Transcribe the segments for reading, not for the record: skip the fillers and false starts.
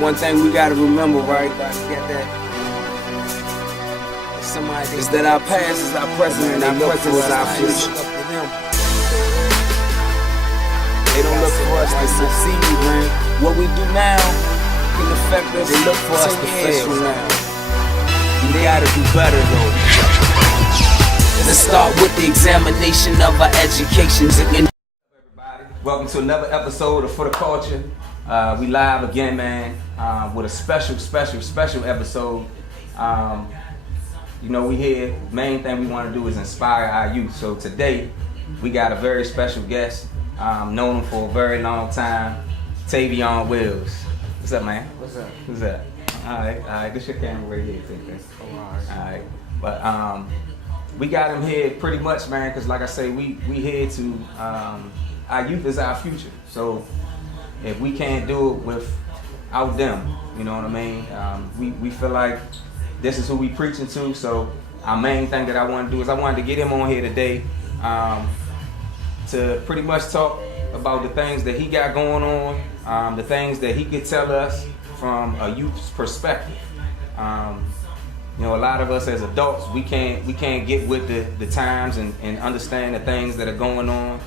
one thing we gotta remember, right? Get that. Is that our past is our present and our present is our future. They don't look for us to succeed, man. What we do now can affect us. They look for us to fail now. We gotta do better though. Let's start with the examination of our education. Everybody, welcome to another episode of For the Culture. We live again, man, with a special episode. You know, we here. Main thing we want to do is inspire our youth. So today, we got a very special guest. Known him for a very long time, Tayvion Wills. What's up, man? What's up? What's up? All right. This your camera right here. Take this. All right. But we got him here pretty much, man, because like I say, we here to. Our youth is our future. So if we can't do it without them, you know what I mean? We feel like this is who we preaching to. So our main thing that I want to do is I wanted to get him on here today to pretty much talk about the things that he got going on, the things that he could tell us from a youth's perspective. You know, a lot of us as adults, we can't get with the times and understand the things that are going on.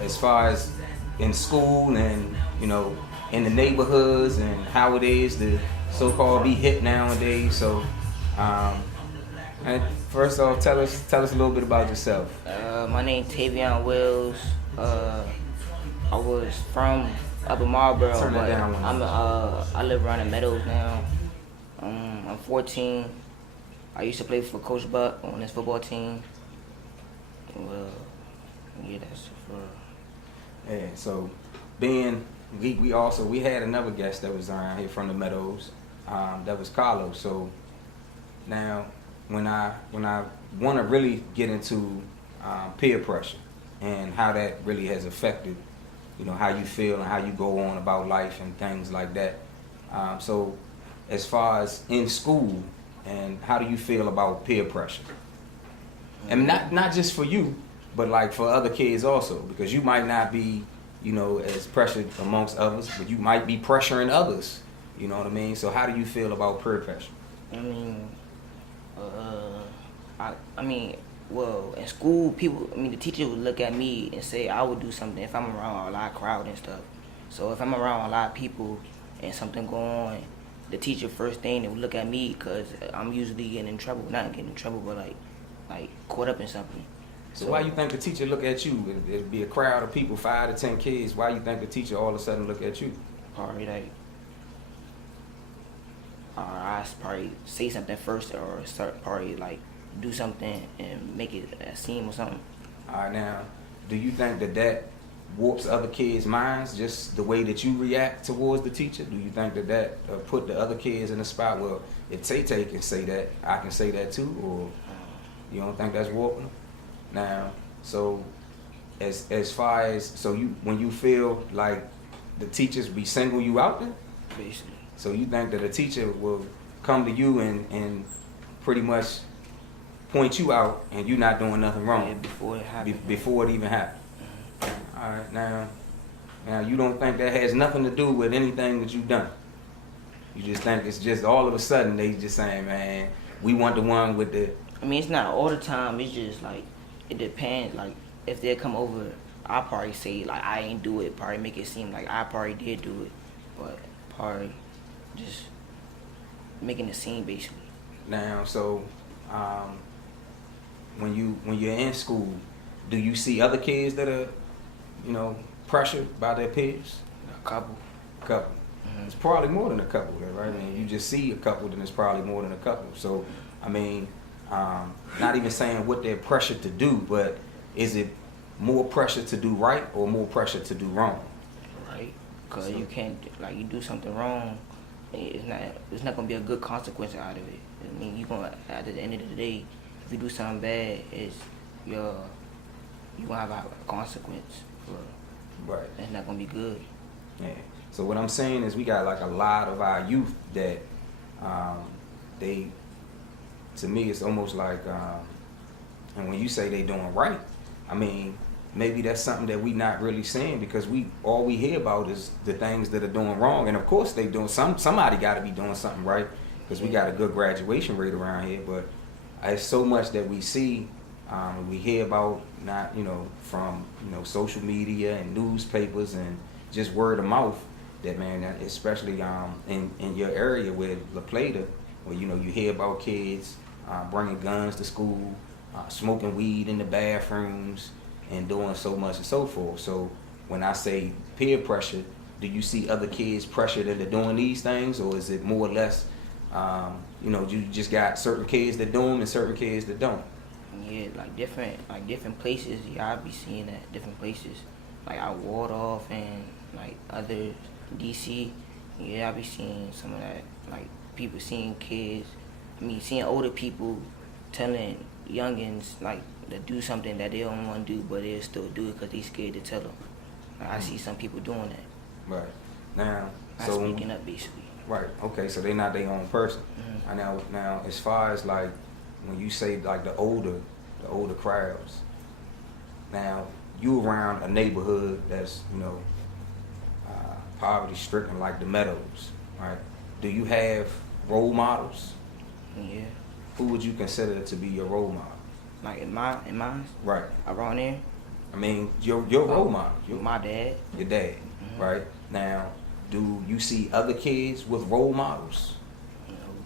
As far as in school and, you know, in the neighborhoods and how it is to so-called be hip nowadays. So, and first off, tell us a little bit about yourself. My name Tayvion Wills. I was from Upper Marlboro, Turn that but down one. I live around the Meadows now. I'm 14. I used to play for Coach Buck on his football team. Well, yeah, that's for. Yeah, so being we had another guest that was around here from the Meadows, that was Carlos. So now when I want to really get into peer pressure and how that really has affected, you know, how you feel and how you go on about life and things like that. So as far as in school, and how do you feel about peer pressure? And not just for you, but like for other kids also, because you might not be, you know, as pressured amongst others, but you might be pressuring others. You know what I mean? So how do you feel about peer pressure? Well, in school, the teacher would look at me and say I would do something if I'm around a lot of crowd and stuff. So if I'm around a lot of people and something going on, the teacher first thing they would look at me because I'm usually getting in trouble. Not getting in trouble, but like caught up in something. So why you think the teacher look at you? It'd be a crowd of people, 5 to 10 kids. Why you think the teacher all of a sudden look at you? Probably I probably say something first or probably do something and make it a scene or something. All right, now, do you think that warps other kids' minds, just the way that you react towards the teacher? Do you think that put the other kids in a spot where if Tay can say that, I can say that too? Or you don't think that's warping them? Now, so as far as, so when you feel like the teachers be single you out then? Basically. So you think that a teacher will come to you and pretty much point you out and you not doing nothing wrong? Yeah, before it happened. Before it even happened. All right, now you don't think that has nothing to do with anything that you've done? You just think it's just all of a sudden they just saying, man, we want the one with the... It's not all the time. It's just it depends. Like if they come over, I'll probably say I ain't do it. Probably make it seem like I probably did do it, but probably just making a scene basically. Now, so when you're in school, do you see other kids that are, you know, pressured by their peers? A couple. Mm-hmm. It's probably more than a couple, right? I mean, you just see a couple, then it's probably more than a couple. So, not even saying what they're pressured to do, but is it more pressure to do right or more pressure to do wrong? Right, because you can't, you do something wrong, it's not gonna be a good consequence out of it. You gonna, at the end of the day, if you do something bad, you gonna have a consequence for. Right. It's not gonna be good. Yeah. So what I'm saying is we got a lot of our youth that to me it's almost like, and when you say they doing right, maybe that's something that we not really seeing because all we hear about is the things that are doing wrong, and of course they doing somebody got to be doing something right because we got a good graduation rate around here, but it's so much that we see, we hear about, not from social media and newspapers and just word of mouth, that man, that especially in your area with La Plata, where you hear about kids bringing guns to school, smoking weed in the bathrooms, and doing so much and so forth. So when I say peer pressure, do you see other kids pressured into doing these things, or is it more or less, you just got certain kids that do them and certain kids that don't? Yeah, like different places. Yeah, I be seeing that different places, like out Waldorf and like other DC. Yeah, I be seeing some of that. Like people seeing kids. Seeing older people telling youngins like to do something that they don't want to do, but they'll still do it because they scared to tell them. Like, I see some people doing that. Right. Now, Not speaking up basically. Right. Okay. So they're not their own person. Mm-hmm. Now, as far as like when you say like the older crowds. Now you around a neighborhood that's poverty stricken like the Meadows, right? Do you have role models? Yeah. Who would you consider to be your role model? Like in mine? Right. Around there? I mean, your role model. My dad. Your dad, right? Now, do you see other kids with role models?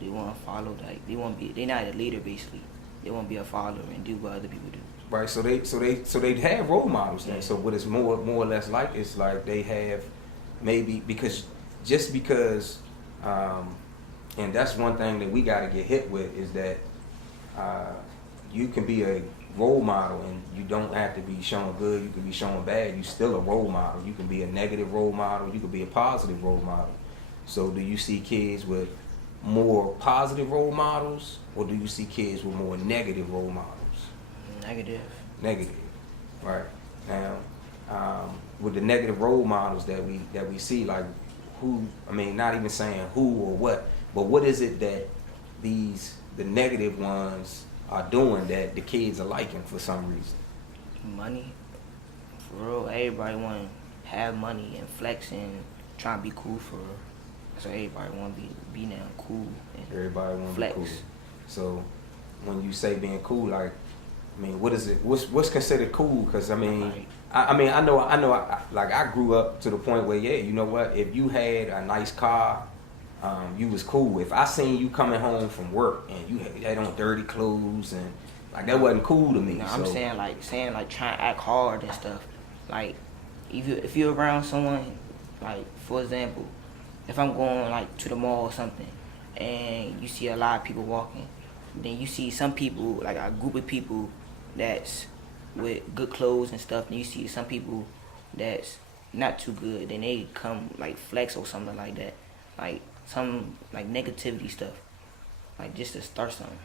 They want to follow, like they want to be. They're not a leader basically. They want to be a follower and do what other people do. Right. So they have role models then. Yeah. So what it's more or less like is like they have maybe because and that's one thing that we got to get hit with is that you can be a role model and you don't have to be showing good. You can be showing bad. You still a role model. You can be a negative role model. You can be a positive role model. So do you see kids with more positive role models, or do you see kids with more negative role models? Negative, right? Now, with the negative role models that we see, like who? I mean, not even saying who or what, but what is it that the negative ones are doing that the kids are liking for some reason? Money, for real. Everybody want to have money and flex and try to be cool for real. So everybody want to be now cool. And everybody want to flex. Be cool. So when you say being cool, like, I mean, what is it? What's considered cool? Because I mean, right. I know. Like I grew up to the point where you know what? If you had a nice car, you was cool. If I seen you coming home from work and you had on dirty clothes and like that wasn't cool to me. No, I'm saying like trying to act hard and stuff. Like if you're around someone, like for example, if I'm going like to the mall or something, and you see a lot of people walking, then you see some people, like a group of people that's with good clothes and stuff, and you see some people that's not too good, then they come like flex or something like that, like some like negativity stuff, like just to start something.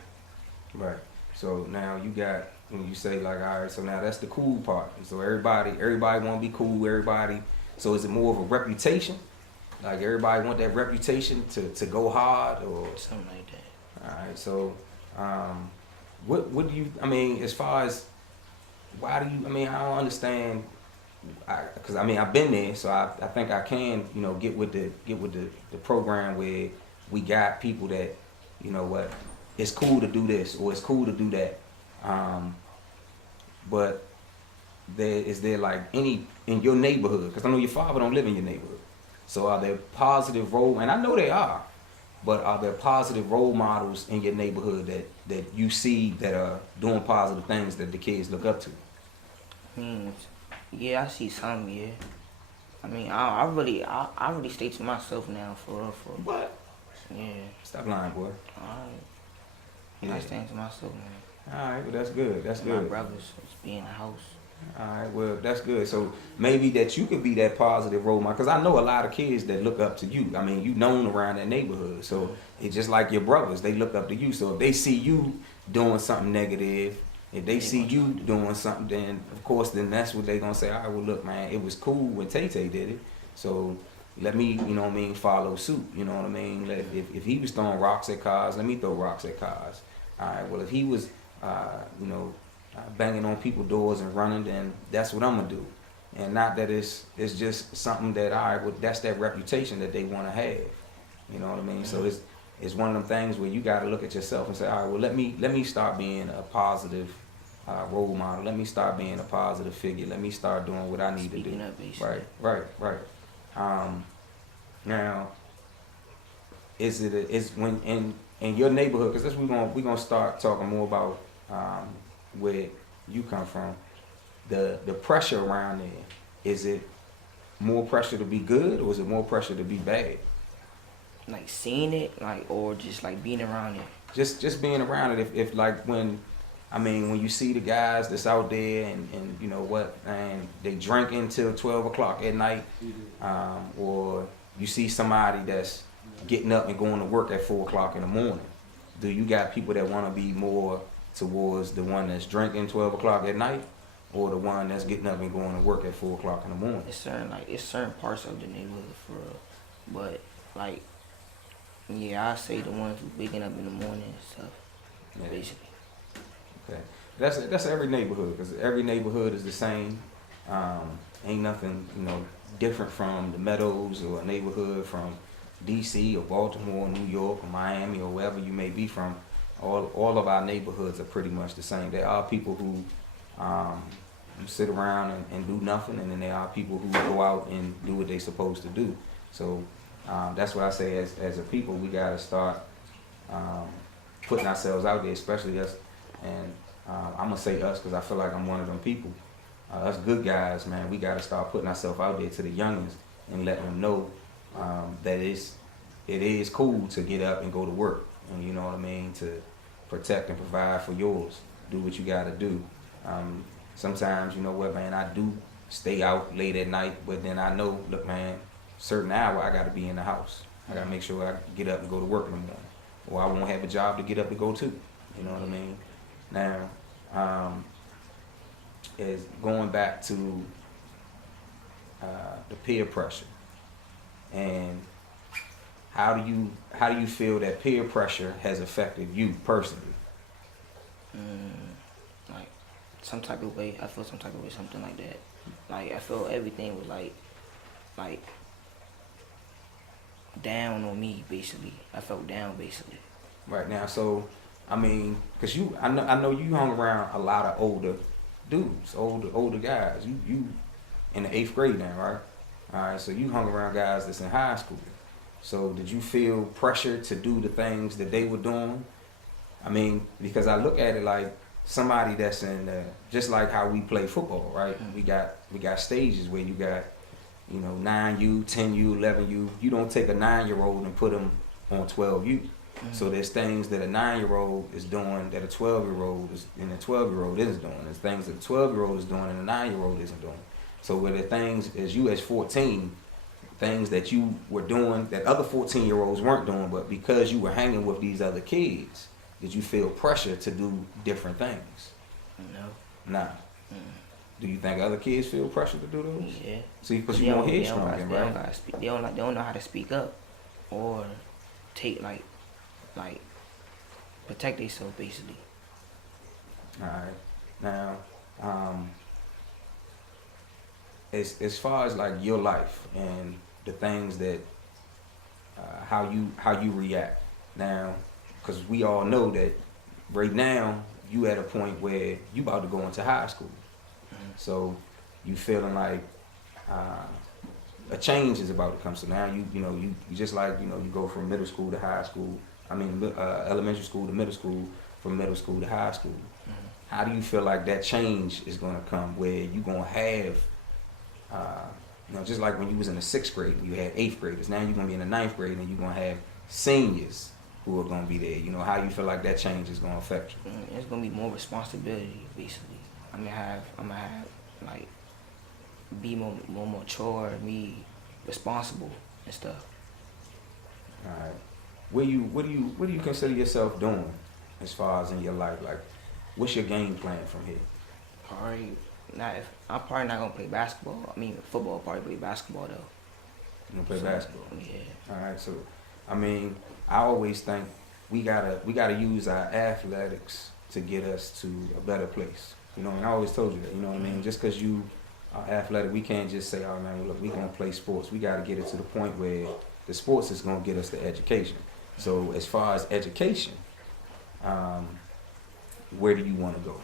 Right. So now you got, when you say like, all right, so now that's the cool part. So everybody want to be cool. Everybody. So is it more of a reputation? Like everybody want that reputation to go hard or something like that. All right. So, what do you? I mean, as far as why do you? I mean, I don't understand. Because I mean, I've been there, so I think I can get with the program where we got people that what, it's cool to do this or it's cool to do that. But is there like any in your neighborhood? Because I know your father don't live in your neighborhood. So are there positive and I know they are, but are there positive role models in your neighborhood that you see that are doing positive things that the kids look up to? Yeah, I see some, yeah. I mean, I really stay to myself now, for real. What? Yeah. Stop lying, boy. Alright. Yeah. I stay to myself, man. Alright, well that's good, that's good. My brothers just be in the house. Alright, well that's good. So maybe that you could be that positive role model, because I know a lot of kids that look up to you. I mean, you known around that neighborhood, so it's just like your brothers, they look up to you. So if they see you doing something negative, if they see you doing something, then of course, then that's what they gonna say. All right, well look, man, it was cool when Tay did it, so let me, follow suit. You know what I mean? If he was throwing rocks at cars, let me throw rocks at cars. All right, well if he was, banging on people's doors and running, then that's what I'm gonna do. And not that it's just something that that's that reputation that they want to have. You know what I mean? So it's one of them things where you got to look at yourself and say, all right, well, let me start being a positive role model. Let me start being a positive figure. Let me start doing what I need Speaking to do. up, basically. Right. Now, is when in your neighborhood, because this we're gonna start talking more about where you come from. The pressure around there, is it more pressure to be good or is it more pressure to be bad? Like seeing it, like, or just like being around it. Just being around it. If like when you see the guys that's out there and you know what, and they drink until 12 o'clock at night, or you see somebody that's getting up and going to work at 4 o'clock in the morning, do you got people that want to be more towards the one that's drinking 12 o'clock at night, or the one that's getting up and going to work at 4 o'clock in the morning? It's certain parts of the neighborhood for real, but like, yeah, I say the ones who waking up in the morning and stuff, Yeah. basically. Okay, that's every neighborhood, because every neighborhood is the same. Ain't nothing different from the Meadows or a neighborhood from DC or Baltimore, New York or Miami or wherever you may be from. All of our neighborhoods are pretty much the same. There are people who sit around and do nothing, and then there are people who go out and do what they're supposed to do. So that's why I say as a people, we got to start putting ourselves out there, especially us. And I'm going to say us because I feel like I'm one of them people. Us good guys, man, we got to start putting ourselves out there to the youngins and letting them know that it is cool to get up and go to work. And you know what I mean? To protect and provide for yours. Do what you got to do. Sometimes, you know what, man, I do stay out late at night, but then I know, look, man, certain hour I got to be in the house. I got to make sure I get up and go to work in the morning, or I won't have a job to get up and go to. You know what I mean? Now, is going back to the peer pressure, and how do you feel that peer pressure has affected you personally? Like some type of way, I feel some type of way, something like that. Like I feel everything was like down on me, basically. I felt down, basically. Right now, so I mean, cause I know you hung around a lot of older dudes, older guys. You in the 8th grade now, right? All right, so you hung around guys that's in high school. So did you feel pressure to do the things that they were doing? I mean, because I look at it like somebody that's in just like how we play football, right? We got stages where you got 9U, 10U, 11U. You don't take a 9-year-old and put them on 12U. So there's things that a 9-year-old is doing that a 12-year-old is, and a 12-year-old isn't doing. There's things that a 12-year-old is doing and a 9-year-old isn't doing. So where the things as you as 14, things that you were doing that other 14-year-olds weren't doing, but because you were hanging with these other kids, did you feel pressure to do different things? No. Nah. Do you think other kids feel pressure to do those? Yeah. See, because you don't hear strong, right? They don't know how to speak up or take like protect themselves, basically. All right. Now, as far as like your life and the things that how you react now, because we all know that right now you at a point where you about to go into high school, so you feeling like a change is about to come. So now you just like you go from middle school to high school. I mean elementary school to middle school, from middle school to high school. How do you feel like that change is going to come, where you're going to have just like when you was in the 6th grade, you had 8th graders. Now you're going to be in the 9th grade, and you're going to have seniors who are going to be there. How you feel like that change is going to affect you? It's going to be more responsibility, basically. I'm gonna have like be more mature, be responsible and stuff. All right. What do you consider yourself doing as far as in your life? Like, what's your game plan from here? I'm probably not gonna play basketball. I mean football. Probably play basketball though. You gonna play basketball? Yeah. All right. So, I mean, I always think we gotta use our athletics to get us to a better place. You know, and I always told you that, you know what I mean? Just because you are athletic, we can't just say, oh man, look, we gonna play sports. We gotta get it to the point where the sports is gonna get us the education. So as far as education, where do you wanna go?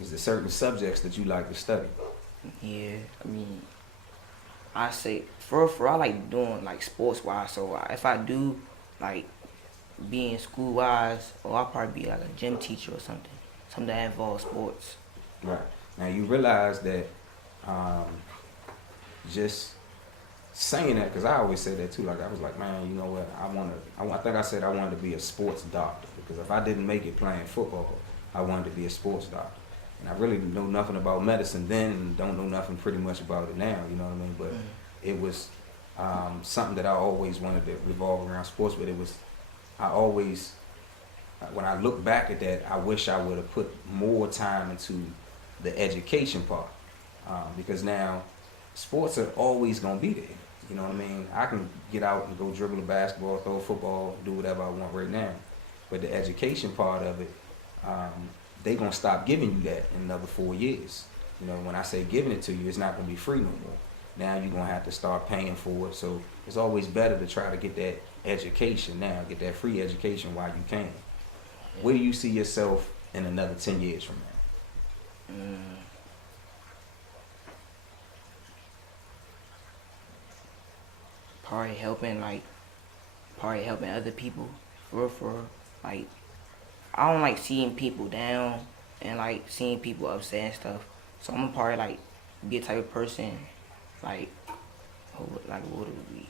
Is there certain subjects that you like to study? Yeah, I mean, I say for I like doing like sports wise. So if I do like being school wise, or I'll probably be like a gym teacher or something that involves sports. Right. Now you realize that just saying that, because I always say that too. Like I was like, man, you know what? I think I said I wanted to be a sports doctor, because if I didn't make it playing football, I wanted to be a sports doctor. And I really know nothing about medicine then, and don't know nothing pretty much about it now. You know what I mean? But it was something that I always wanted to revolve around sports. But I always, when I look back at that, I wish I would have put more time into the education part, because now sports are always gonna be there. You know what I mean? I can get out and go dribble a basketball, throw a football, do whatever I want right now. But the education part of it, they gonna stop giving you that in another 4 years. You know, when I say giving it to you, it's not gonna be free no more. Now you're gonna have to start paying for it. So it's always better to try to get that education now, get that free education while you can. Where do you see yourself in another 10 years from now? Probably helping other people for like, I don't like seeing people down and like seeing people upset and stuff. So I'm gonna probably like be a type of person like what would it be?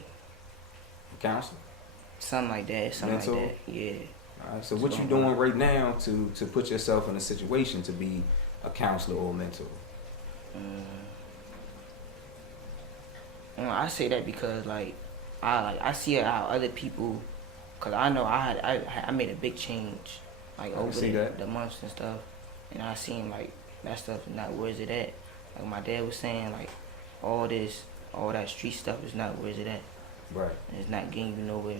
Counselor? Something like that. Something Mentor? like that. Yeah. All right, so what you doing right now to put yourself in a situation to be a counselor or a mentor? I say that because like I see how other people, cause I know I made a big change like over the months and stuff, and I seen like that stuff is not where's it at. Like my dad was saying, like all that street stuff is not where's it at. Right. And it's not getting you nowhere.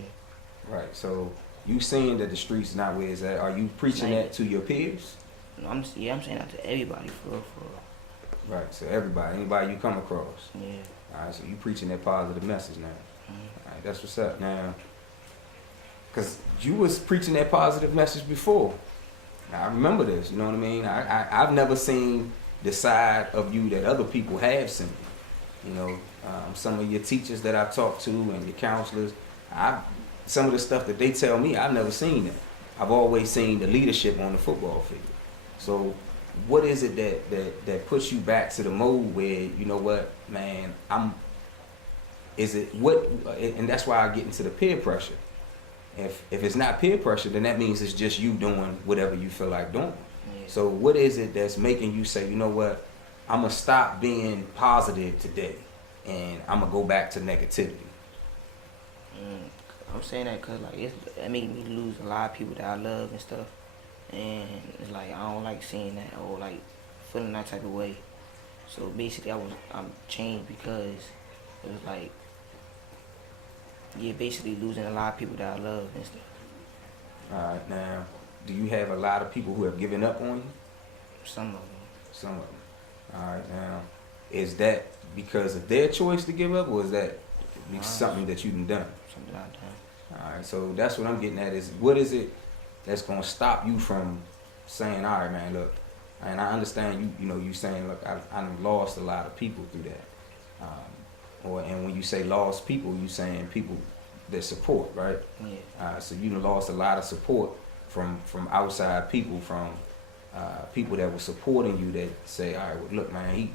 Right. So you saying that the streets not where it's at? Are you preaching that to your peers? No, I'm saying that to everybody for real. Right. So everybody, anybody you come across. Yeah. All right. So you preaching that positive message now. All right. That's what's up now. Cause you was preaching that positive message before. Now, I remember this. You know what I mean? I've never seen the side of you that other people have seen. You know, some of your teachers that I've talked to and your counselors, some of the stuff that they tell me, I've never seen that. I've always seen the leadership on the football field. So what is it that puts you back to the mode where, you know what, man, and that's why I get into the peer pressure. If it's not peer pressure, then that means it's just you doing whatever you feel like doing. Yeah. So what is it that's making you say, you know what, I'm going to stop being positive today and I'm going to go back to negativity? I'm saying that because like it made me lose a lot of people that I love and stuff, and it's like I don't like seeing that or like feeling that type of way. So basically I'm changed because it was like, yeah, basically losing a lot of people that I love and stuff. All right, now, do you have a lot of people who have given up on you? Some of them. Some of them. All right, now, is that because of their choice to give up, or is that something that you've done? Something I've done. All right, so that's what I'm getting at is, what is it that's going to stop you from saying, all right, man, look, and I understand you saying, look, I lost a lot of people through that. And when you say lost people, you saying people that support, right? Yeah. So you lost a lot of support from outside people, from people that were supporting you that say, all right, well, look, man,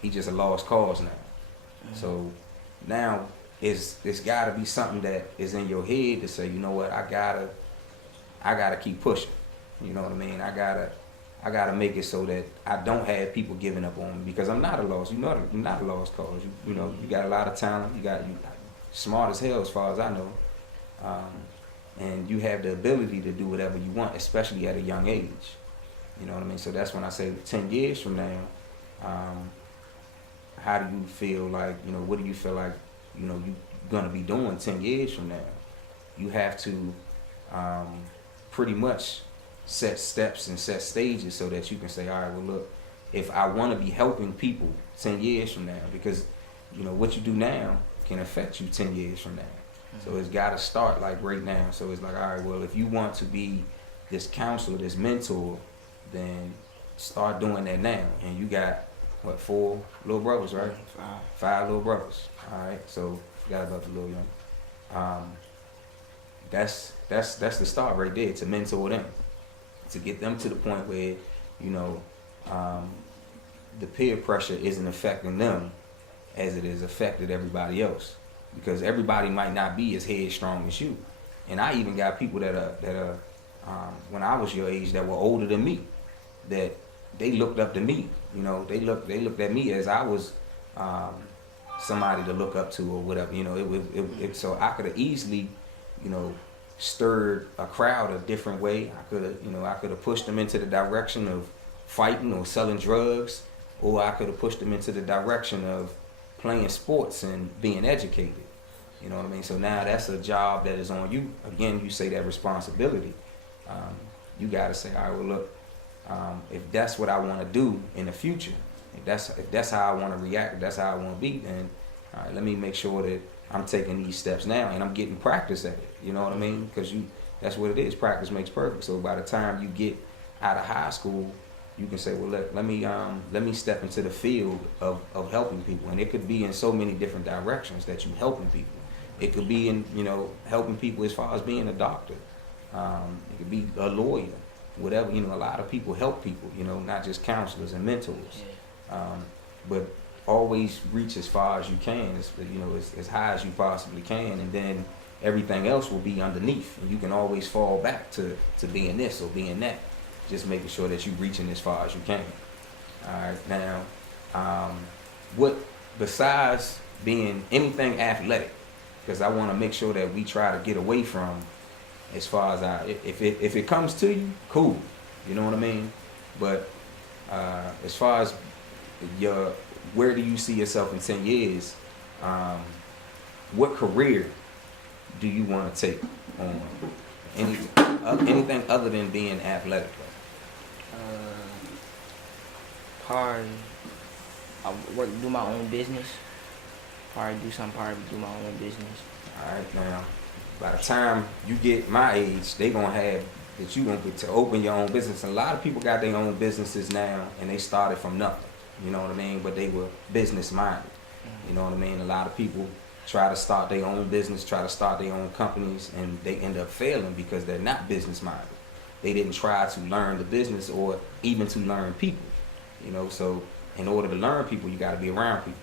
he just a lost cause now. Mm-hmm. So now it's got to be something that is in your head to say, you know what, I gotta keep pushing. You know what I mean? I gotta make it so that I don't have people giving up on me, because I'm not a lost. You're not a lost cause. You got a lot of talent. You smart as hell as far as I know, and you have the ability to do whatever you want, especially at a young age. You know what I mean? So that's when I say 10 years from now, how do you feel like, what do you feel like, you're gonna be doing 10 years from now? You have to pretty much set steps and set stages so that you can say, all right, well, look, if I want to be helping people 10 years from now, because, you know, what you do now can affect you 10 years from now. So it's got to start like right now. So it's like, all right, well, if you want to be this counselor, this mentor, then start doing that now. And you got, what, 4 little brothers, right? 5 little brothers. All right, so forgot about the little young. That's the start right there, to mentor them, to get them to the point where, you know, the peer pressure isn't affecting them as it has affected everybody else, because everybody might not be as headstrong as you. And I even got people that are when I was your age that were older than me, that they looked up to me. You know, they looked at me as I was somebody to look up to or whatever. You know, so I could have easily, you know, stirred a crowd a different way. I could have pushed them into the direction of fighting or selling drugs, or I could have pushed them into the direction of playing sports and being educated. You know what I mean? So now that's a job that is on you. Again, you say that responsibility. You got to say, all right, well, look, if that's what I want to do in the future, if that's how I want to react, if that's how I want to be, then all right, let me make sure that I'm taking these steps now and I'm getting practice at it. You know what I mean? Because that's what it is. Practice makes perfect. So by the time you get out of high school, you can say, well, let me step into the field of helping people. And it could be in so many different directions that you're helping people. It could be in, you know, helping people as far as being a doctor. It could be a lawyer, whatever. You know, a lot of people help people, you know, not just counselors and mentors. But always reach as far as you can, you know, as high as you possibly can, and then everything else will be underneath. And you can always fall back to being this or being that. Just making sure that you're reaching as far as you can. All right, now, what, besides being anything athletic, because I want to make sure that we try to get away from, as far as if it comes to you, cool, you know what I mean? But as far as where do you see yourself in 10 years? What career do you want to take on? Anything other than being athletic? Probably I do my own business. Probably do my own business. All right, now, by the time you get my age, they gonna have that you gonna get to open your own business. And a lot of people got their own businesses now, and they started from nothing. You know what I mean? But they were business minded. You know what I mean? A lot of people try to start their own business, try to start their own companies, and they end up failing because they're not business minded. They didn't try to learn the business or even to learn people. You know, so in order to learn people, you got to be around people.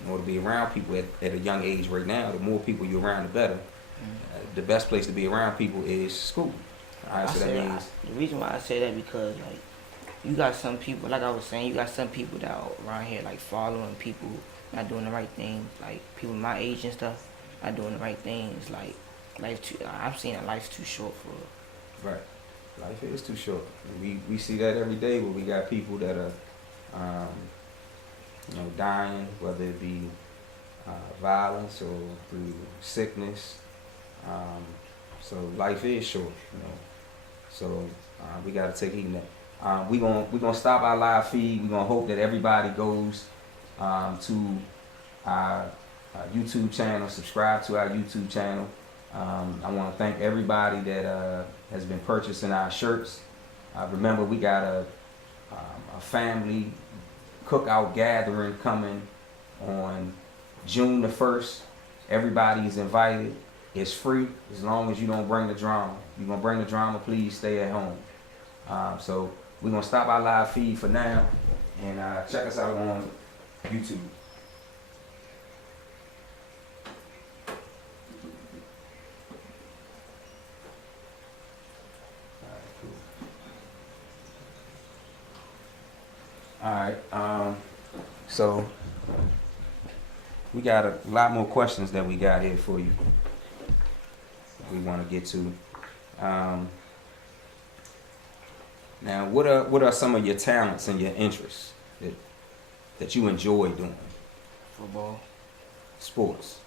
In order to be around people at a young age right now, the more people you're around, the better. The best place to be around people is school. All right, so that means the reason why I say that because like you got some people, like I was saying, you got some people that are around here like following people, not doing the right things. Like people my age and stuff, not doing the right things. Like I'm seeing that life's too short for. Right. Life is too short. We see that every day where we got people that are, you know, dying, whether it be violence or through sickness. So life is short, you know. So we got to take heed of that. We're gonna stop our live feed. We're gonna hope that everybody goes to our YouTube channel, subscribe to our YouTube channel. I want to thank everybody that has been purchasing our shirts. Remember, we got a family cookout gathering coming on June the 1st. Everybody is invited. It's free as long as you don't bring the drama. You're going to bring the drama, please stay at home. So we're going to stop our live feed for now and check us out on YouTube. Alright, so we got a lot more questions that we got here for you. We want to get to. Now, what are some of your talents and your interests that you enjoy doing? Football. Sports.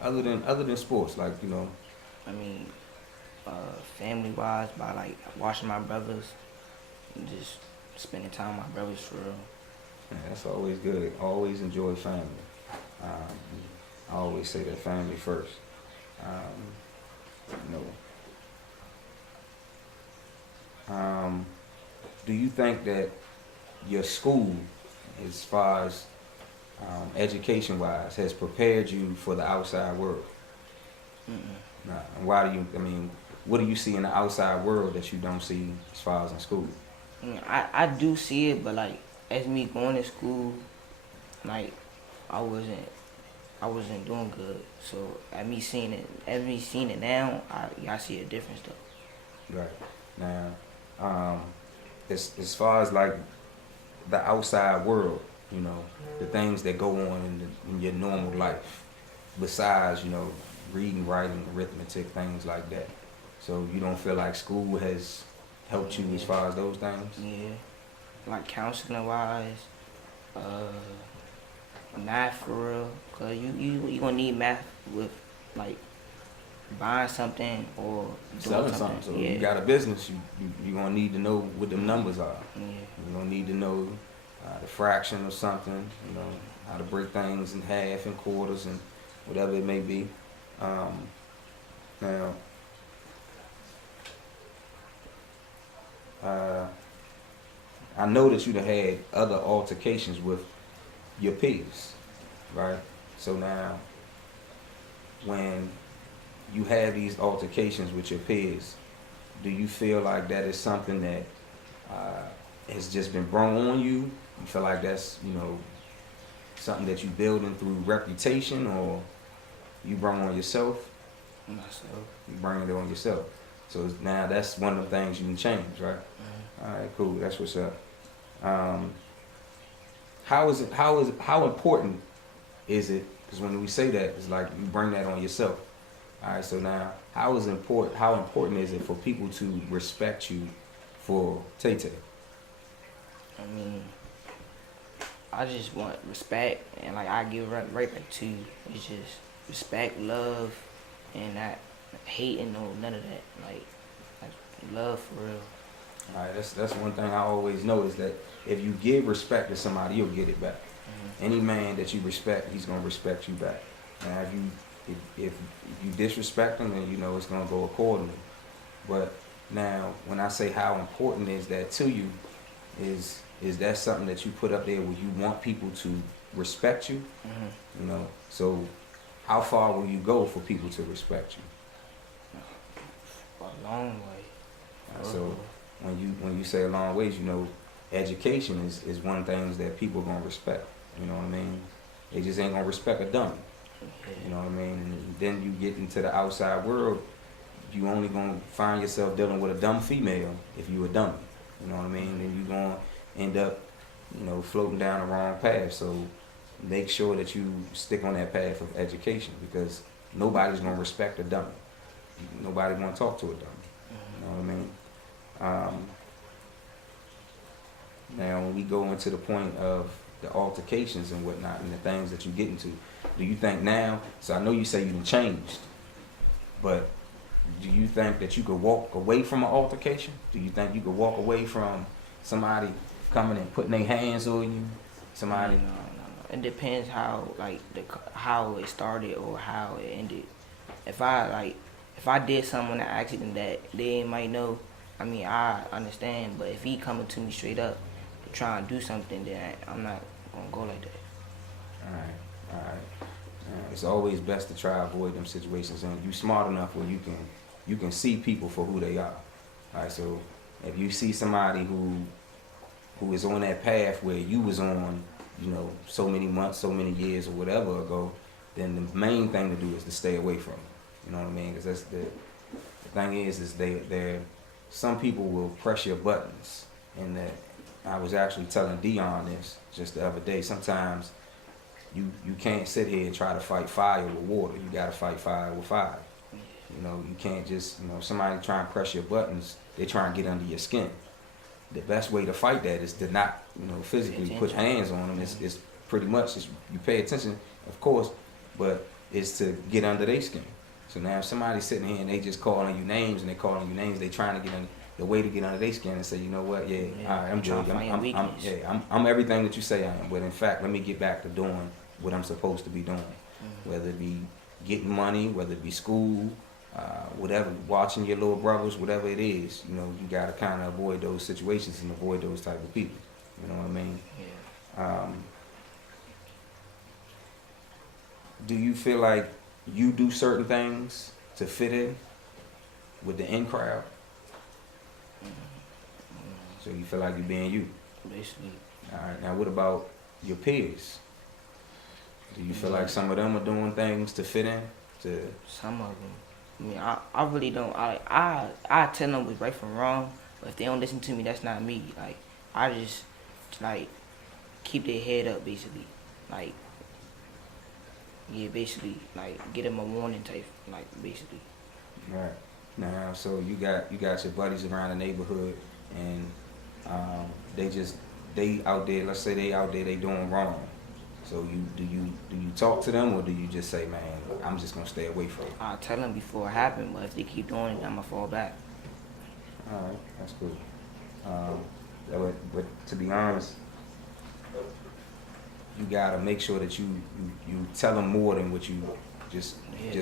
Other than sports, like, you know. I mean, family wise by like watching my brothers and just spending time with my brothers for real. Yeah, that's always good. Always enjoy family. I always say that family first. You know, do you think that your school, as far as education-wise, has prepared you for the outside world? Mm-mm. Nah. And why do you? I mean, what do you see in the outside world that you don't see as far as in school? I do see it, but like as me going to school, like I wasn't doing good. So as me seeing it now, I see a difference though. Right. Now, as far as like the outside world, you know, the things that go on in your normal life, besides, you know, reading, writing, arithmetic, things like that. So you don't feel like school has helped you as far as those things? Yeah, like counseling wise, math for real, cause you gonna need math with like buying something or doing Selling something. So yeah. you got a business, you gonna need to know what them numbers are. Yeah. You're gonna need to know the fraction of something, you know, how to break things in half and quarters and whatever it may be. Now, I know that you'd have had other altercations with your peers, right? So now, when you have these altercations with your peers, do you feel like that is something that has just been brought on you? You feel like that's, you know, something that you building through reputation, or you bring on yourself? Myself. You bring it on yourself. So now that's one of the things you can change, right? Mm-hmm. All right, cool. That's what's up. How important is it? Because when we say that, it's like you bring that on yourself. All right. So now, how important is it for people to respect you for Tay-Tay? I mean, I just want respect, and like I give right back to you. It's just respect, love, and not hating or none of that. Like love for real. All right, that's one thing I always know is that if you give respect to somebody, you'll get it back. Mm-hmm. Any man that you respect, he's gonna respect you back. Now, if you disrespect him, then you know it's gonna go accordingly. But now, when I say how important is that to you, is that something that you put up there where you want people to respect you? Mm-hmm. You know, so how far will you go for people to respect you? A long way. So when you say a long ways, you know, education is one of the things that people are gonna respect. You know what I mean? They just ain't gonna respect a dummy. You know what I mean? And then you get into the outside world, you only gonna find yourself dealing with a dumb female if you a dummy. You know what I mean? And you gonna end up, you know, floating down the wrong path. So make sure that you stick on that path of education, because nobody's gonna respect a dummy. Nobody's gonna talk to a dummy. You know what I mean? Now, when we go into the point of the altercations and whatnot and the things that you get into, do you think now, so I know you say you've changed, but do you think that you could walk away from an altercation? Do you think you could walk away from somebody coming and putting their hands on you? Somebody? No. It depends how how it started or how it ended. If I did something on an accident that they might know, I mean, I understand. But if he coming to me straight up trying to do something, then I'm not gonna go like that. All right. It's always best to try to avoid them situations, and you smart enough where you can see people for who they are. All right. So if you see somebody who is on that path where you was on, you know, so many months, so many years, or whatever ago, then the main thing to do is to stay away from them. You know what I mean? Because that's the thing is they're some people will press your buttons, and that I was actually telling Dion this just the other day. Sometimes you can't sit here and try to fight fire with water. You got to fight fire with fire. You know, you can't just, you know, somebody try and press your buttons, they try and get under your skin. The best way to fight that is to not, you know, physically put hands on them. It's pretty much, you pay attention, of course, but it's to get under their skin. So now if somebody's sitting here and they just calling you names and they calling you names, they trying to get in the way to get under their skin and say, you know what, yeah, all right, I'm trying good. to find your weakness. I'm everything that you say I am. But in fact, let me get back to doing what I'm supposed to be doing. Whether it be getting money, whether it be school, whatever, watching your little brothers, whatever it is, you know, you gotta kind of avoid those situations and avoid those type of people. You know what I mean? Yeah. Do you feel like you do certain things to fit in with the in crowd? So you feel like you're being you? Basically. All right. Now, what about your peers? Do you feel like some of them are doing things to fit in? Some of them. I mean, I really don't. I tell them what's right from wrong, but if they don't listen to me, that's not me. Like, I just like keep their head up, basically. Like, yeah, basically, like get them a warning type, like basically. Right. Now, so you got your buddies around the neighborhood, and they out there. Let's say they out there, they doing wrong. So do you talk to them, or do you just say, man, I'm just gonna stay away from it? I tell them before it happened, but if they keep doing it, I'm gonna fall back. All right, that's cool. But to be honest, you gotta make sure that you tell them more than what you just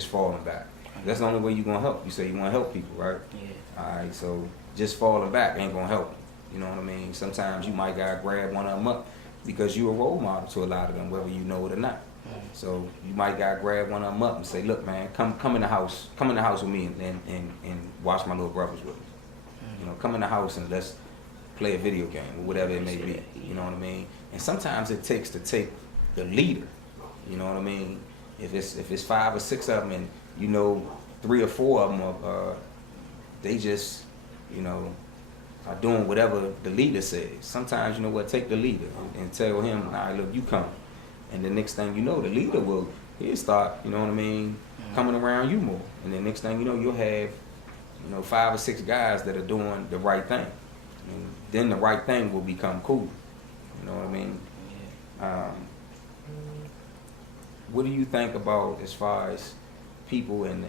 falling back. That's the only way you're gonna help. You say you want to help people, right? Yeah. All right, so just falling back ain't gonna help them. You know what I mean? Sometimes you might gotta grab one of them up because you're a role model to a lot of them, whether you know it or not. So you might gotta grab one of them up and say, look, man, come in the house with me and watch my little brothers with me. You know, come in the house and let's play a video game or whatever it may be. You know what I mean? And sometimes it takes to take the leader. You know what I mean? If it's 5 or 6 of them, and you know 3 or 4 of them are they just, you know, are doing whatever the leader says. Sometimes, you know what, take the leader and tell him, all right, look, you come. And the next thing you know, the leader he'll start, you know what I mean, coming around you more. And the next thing you know, you'll have, you know, 5 or 6 guys that are doing the right thing. And then the right thing will become cool. You know what I mean? What do you think about as far as people in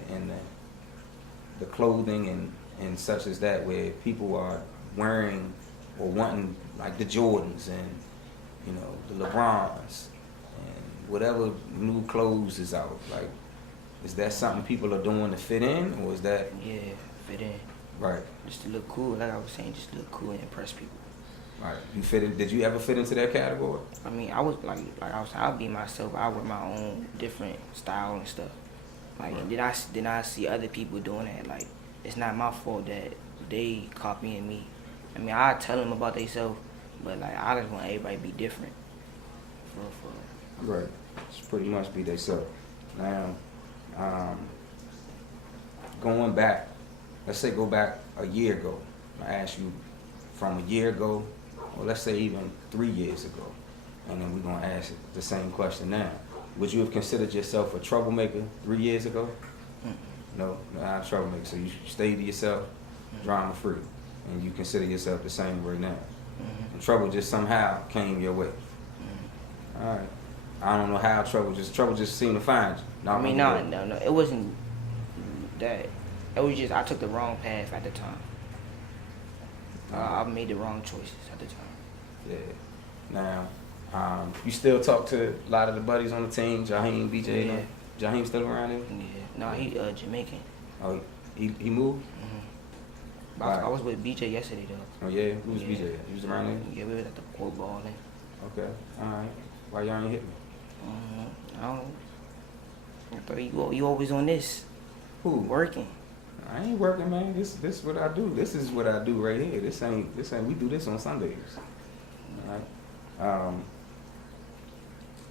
the clothing and such as that, where people are wearing or wanting like the Jordans and, you know, the LeBrons and whatever new clothes is out? Like, is that something people are doing to fit in, or is that? Yeah, fit in. Right. Just to look cool, like I was saying, just to look cool and impress people. Right. You fit in? Did you ever fit into that category? I mean, I was like I was, I'll be myself. I wear my own different style and stuff. Like, and then I see other people doing that. Like, it's not my fault that they copying me. I mean, I tell them about themselves, but like I just want everybody to be different. For Right. It's pretty much be themselves. Now, going back, let's say go back a year ago. I ask you from a year ago, or let's say even 3 years ago, and then we're gonna ask the same question now. Would you have considered yourself a troublemaker 3 years ago? No, not a troublemaker. So you stay to yourself, drama free, and you consider yourself the same right now. And trouble just somehow came your way. All right. I don't know how trouble just seemed to find you. I mean, no, it wasn't that. It was just I took the wrong path at the time. I made the wrong choices at the time. Yeah. Now, you still talk to a lot of the buddies on the team, Jaheim, BJ? Yeah. Jaheim still around here? Yeah. No, he Jamaican. Oh, he moved? I was with BJ yesterday though. Oh yeah? Who was BJ? He was around here? Yeah, we was at the court balling. Okay. All right. Why y'all ain't hit me? I don't know. I thought you always on this. Who? Working. I ain't working, man. This what I do. This is what I do right here. This ain't we do this on Sundays. All right.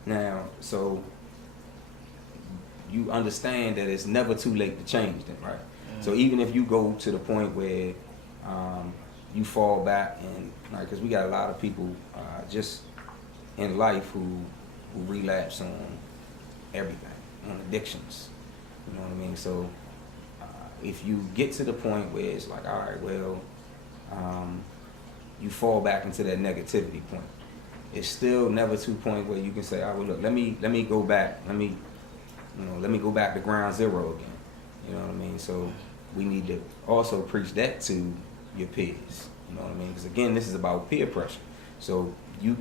Now, so you understand that it's never too late to change then, right? So even if you go to the point where you fall back and, like, because we got a lot of people just in life who relapse on everything, on addictions. You know what I mean? So if you get to the point where it's like, all right, well, you fall back into that negativity point. It's still never to a point where you can say, all right, well, look, let me go back. Let me go back to ground zero again. You know what I mean? So we need to also preach that to your peers. You know what I mean? Because again, this is about peer pressure. So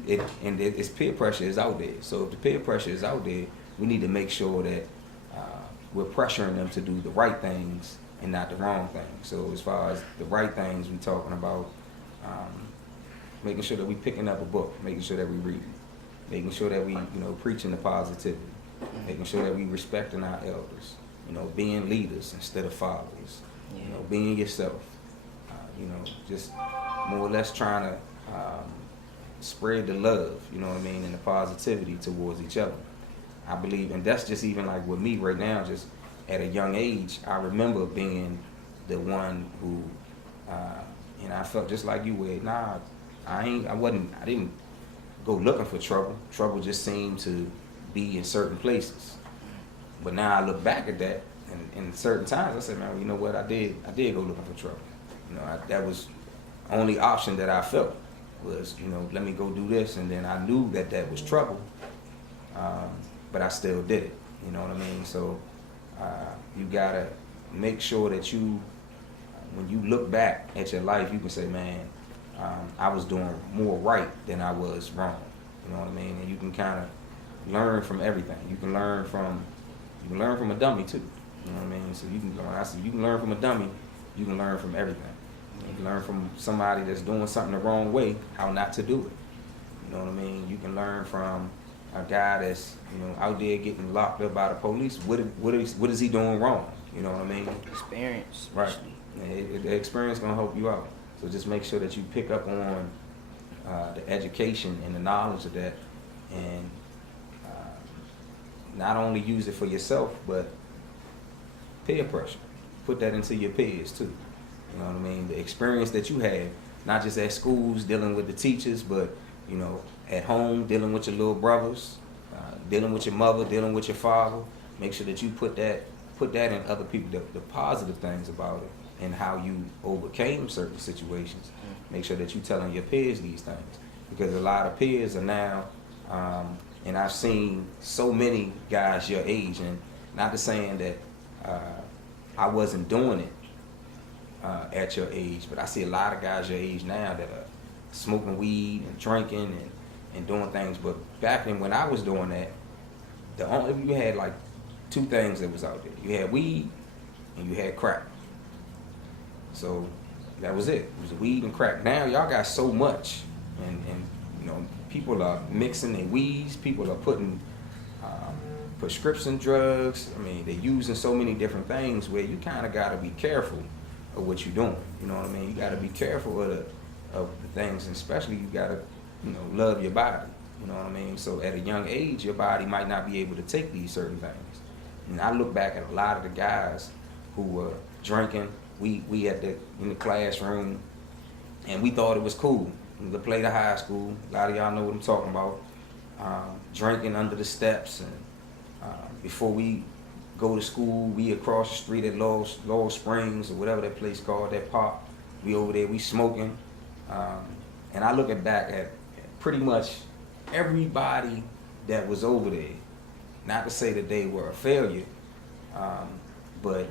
it's peer pressure is out there. So if the peer pressure is out there, we need to make sure that we're pressuring them to do the right things and not the wrong things. So as far as the right things, we're talking about making sure that we picking up a book, making sure that we read, making sure that we, preaching the positivity, making sure that we respecting our elders, being leaders instead of followers, being yourself, just more or less trying to spread the love, and the positivity towards each other. I believe, and that's just even like with me right now, just at a young age, I remember being the one who, I felt just like you would. I didn't go looking for trouble. Trouble just seemed to be in certain places. But now I look back at that, and in certain times I said, man, you know what? I did go looking for trouble. That was the only option that I felt was, let me go do this, and then I knew that was trouble. But I still did it. You know what I mean? So you gotta make sure that you, when you look back at your life, you can say, man, I was doing more right than I was wrong. You know what I mean? And you can kind of learn from everything. You can learn from a dummy too. You know what I mean? So you can learn from a dummy. You can learn from everything. You can learn from somebody that's doing something the wrong way, how not to do it. You know what I mean? You can learn from a guy that's out there getting locked up by the police. What is he doing wrong? You know what I mean? Experience. Right. The experience gonna help you out. So just make sure that you pick up on the education and the knowledge of that, and not only use it for yourself, but peer pressure. Put that into your peers too. You know what I mean? The experience that you have, not just at schools dealing with the teachers, but at home dealing with your little brothers, dealing with your mother, dealing with your father. Make sure that you put that in other people, the positive things about it and how you overcame certain situations. Make sure that you telling your peers these things, because a lot of peers are now, and I've seen so many guys your age, and not to saying that I wasn't doing it at your age, but I see a lot of guys your age now that are smoking weed and drinking and doing things. But back then when I was doing that, you had like two things that was out there. You had weed and you had crack. So that was it. It was weed and crack. Now y'all got so much, and people are mixing their weeds. People are putting prescription drugs. I mean, they're using so many different things where you kind of got to be careful of what you're doing. You know what I mean? You got to be careful of the things, and especially you got to love your body. You know what I mean? So at a young age, your body might not be able to take these certain things. And I look back at a lot of the guys who were drinking. We in the classroom, and we thought it was cool to play the high school. A lot of y'all know what I'm talking about. Drinking under the steps, and before we go to school, we across the street at Laurel Springs or whatever that place called, that park. We over there, we smoking. And I look back at pretty much everybody that was over there. Not to say that they were a failure, but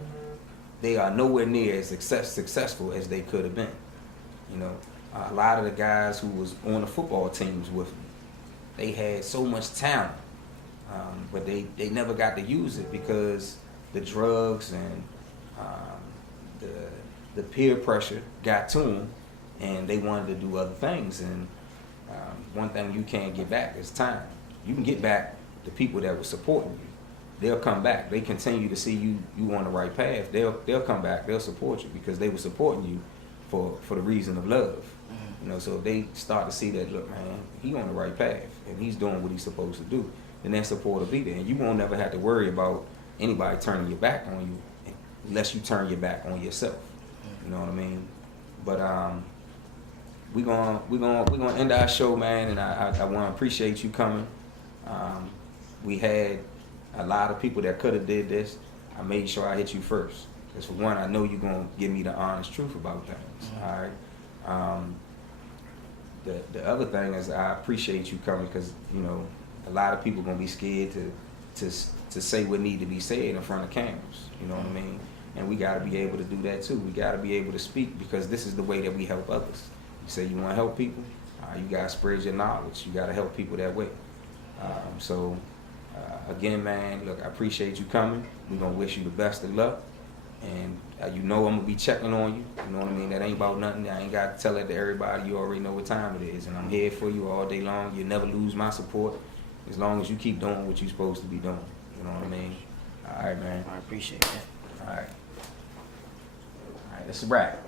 they are nowhere near as successful as they could have been. A lot of the guys who was on the football teams with me, they had so much talent, but they never got to use it because the drugs and the peer pressure got to them, and they wanted to do other things. And one thing you can't get back is time. You can get back the people that were supporting you. They'll come back. They continue to see you on the right path. They'll come back. They'll support you because they were supporting you for the reason of love. So if they start to see that, look, man, he on the right path and he's doing what he's supposed to do, then that support will be there. And you won't never have to worry about anybody turning your back on you unless you turn your back on yourself. You know what I mean? But we're gonna end our show, man, and I want to appreciate you coming. We had a lot of people that could have did this. I made sure I hit you first, because for one, I know you're gonna give me the honest truth about things. All right. The other thing is I appreciate you coming, because a lot of people gonna be scared to say what need to be said in front of cameras. You know what I mean? and we got to be able to do that too. We got to be able to speak, because this is the way that we help others. You say you want to help people, you got to spread your knowledge. You got to help people that way. Again, man, look, I appreciate you coming. We're going to wish you the best of luck. And you know I'm going to be checking on you. You know what I mean? That ain't about nothing. I ain't got to tell it to everybody. You already know what time it is. And I'm here for you all day long. You'll never lose my support as long as you keep doing what you're supposed to be doing. You know what I mean? All right, man. I appreciate that. All right. All right, that's a wrap.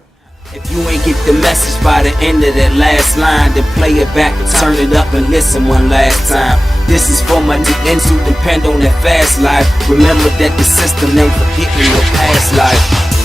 If you ain't get the message by the end of that last line, then play it back and turn it up and listen one last time. This is for my niggas who depend on that fast life. Remember that the system ain't forgetting your past life.